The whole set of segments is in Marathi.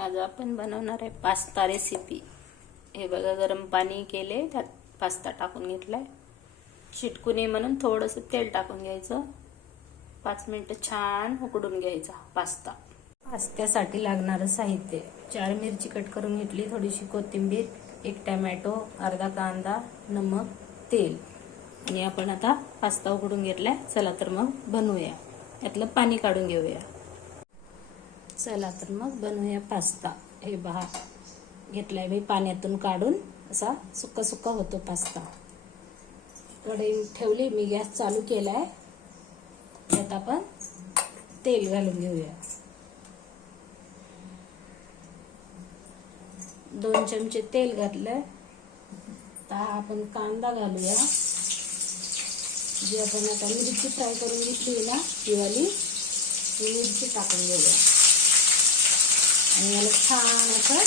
आज आपण बनवणार आहे पास्ता रेसिपी हे बघा गरम पाणी केले त्यात पास्ता टाकून घेतलाय. चिटकू नये म्हणून थोडंसं तेल टाकून घ्यायचं. पाच मिनटं छान उकडून घ्यायचा पास्ता. पास्त्यासाठी लागणारं साहित्य. चार मिरची कट करून घेतली थोडीशी कोथिंबीर एक टॅमॅटो अर्धा कांदा नमक तेल. आणि आपण आता पास्ता उकडून घेतलाय. चला तर मग बनवूया. यातलं पाणी काढून घेऊया. चला तर मग बनवूया पास्ता. हे बहा घेतलाय मी पाण्यातून काढून. असा सुक्का सुक्का होतो पास्ता. कढई ठेवली मी गॅस चालू केलाय. त्यात आपण तेल घालून घेऊया. दोन चमचे तेल घातलंय. आता आपण कांदा घालूया. जी आपण आता मिरची फ्राय करून घेतली ना ती वाली ती मिरची टाकून घेऊया. आणि याला छान असं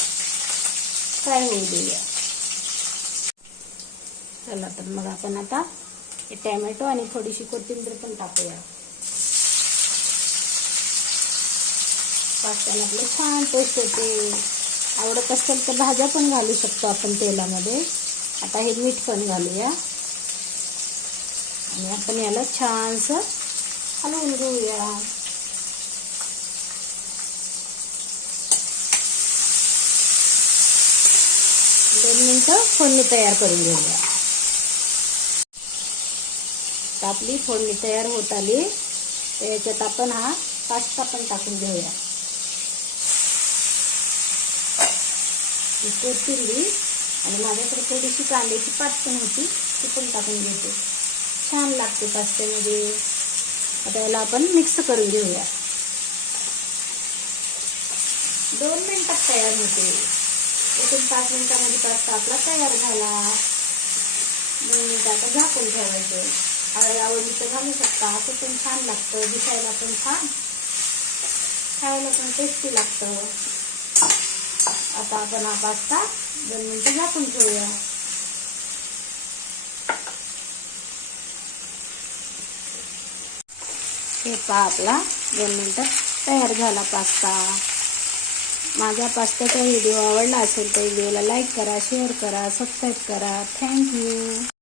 फ्राय होऊ देऊया. चला तर मग आपण आता हे टॅमॅटो आणि थोडीशी कोथिंबीर पण टाकूया. पास्त्याला आपलं छान टेस्ट येते. आवडत असेल तर भाज्या पण घालू शकतो आपण तेलामध्ये. आता हे मीठ पण घालूया. आणि आपण याला छानसं हलवून घेऊया. दोन मिनटं फोडणी तयार करून घेऊया. आपली फोडणी तयार होत आली. तर याच्यात आपण हा पास्ता पण टाकून घेऊया. ही कोथिंबीर आणि माझ्याकडे थोडीशी कांद्याची पात पण होती ती पण टाकून घेते. छान लागते पास्त्यामध्ये. आता याला आपण मिक्स करून घेऊया. दोन मिनटात तयार होते. इथून पाच मिनिटामध्ये पास्ता आपला तयार झाला. दोन मिनिटं आता झाकून ठेवायचं. हळद आवडीचं तर घालू शकता. असं पण छान लागतं. दिसायला पण छान. खायला पण टेस्टी लागतं. आता आपण हा पास्ता दोन मिनिटं झाकून ठेवूया. हे पहा आपला दोन मिनटं तयार झाला पास्ता. माझा पास्ताचा व्हिडिओ आवडला असेल तर व्हिडिओला लाईक करा शेअर करा सबस्क्राईब करा. थँक्यू